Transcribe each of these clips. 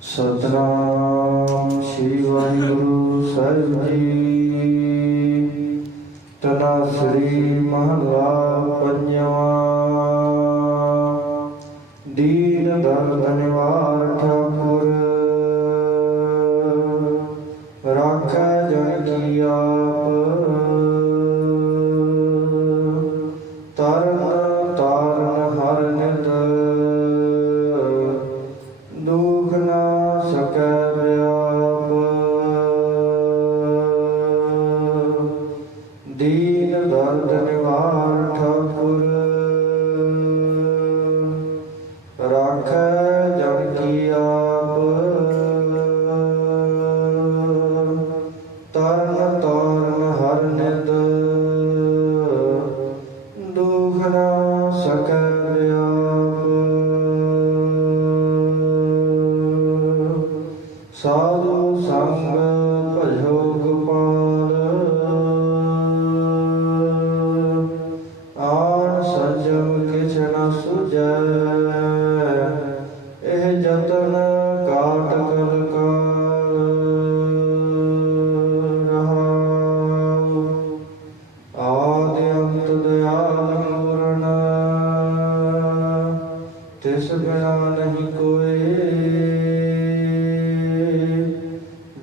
ਸਤਨਾਮ ਸ੍ਰੀ ਵਾਹਿਗੁਰੂ ਸਾਹਿਬ ਜੀ। ਤਨਾ ਸ੍ਰੀ ਮਹਲਾ ਪੰਜਵਾ। ਦੀਨ ਦਰਦ ਨਿਵਾਰ ਦੀਨ ਦਰਦ ਨਿਵਾਰ ਠਾਕੁਰ। ਰਾਖੈ ਜਨ ਕੀ ਆਪ। ਤਰਨ ਤਾਰਨ ਹਰ ਨਿਤ ਦੁਖ ਨਾ ਸਕੈ ਵਿਆਪ। ਸਾਧੂ ਸੰਜਮ ਸੁਜੈ ਇਹ ਜਤਨ ਕਾਟ ਕਲ ਕਾਲ ਤਿਸ ਬਿਨਾ ਨਹੀਂ ਕੋਈ।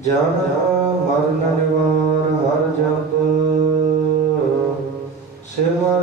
ਜਨ ਮਰਨ ਨਿਵਾਰ ਹਰ ਜਪ। ਸਿਮਰ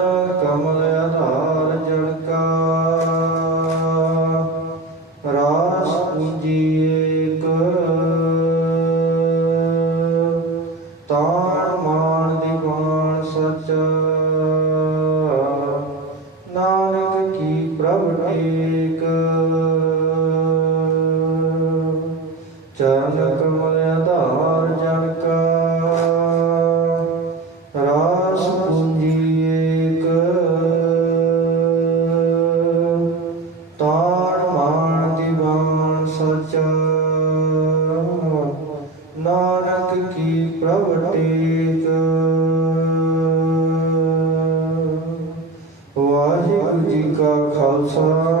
ਸੋਈ ਕਮਲ ਆਧਾਰ ਜਨ ਕਾ ਰਾਸ ਪੂੰਜੀ ਏਕ। ਤਾਣ ਮਾਨ ਦੀਵਾਨ ਸਚਾ। ਨਾਨਕ ਕੀ ਪ੍ਰਭ ਟੇਕ ਚਰਨ ਕਮਲ ਆਧਾਰ ਵਾਹਿਗੁਰੂ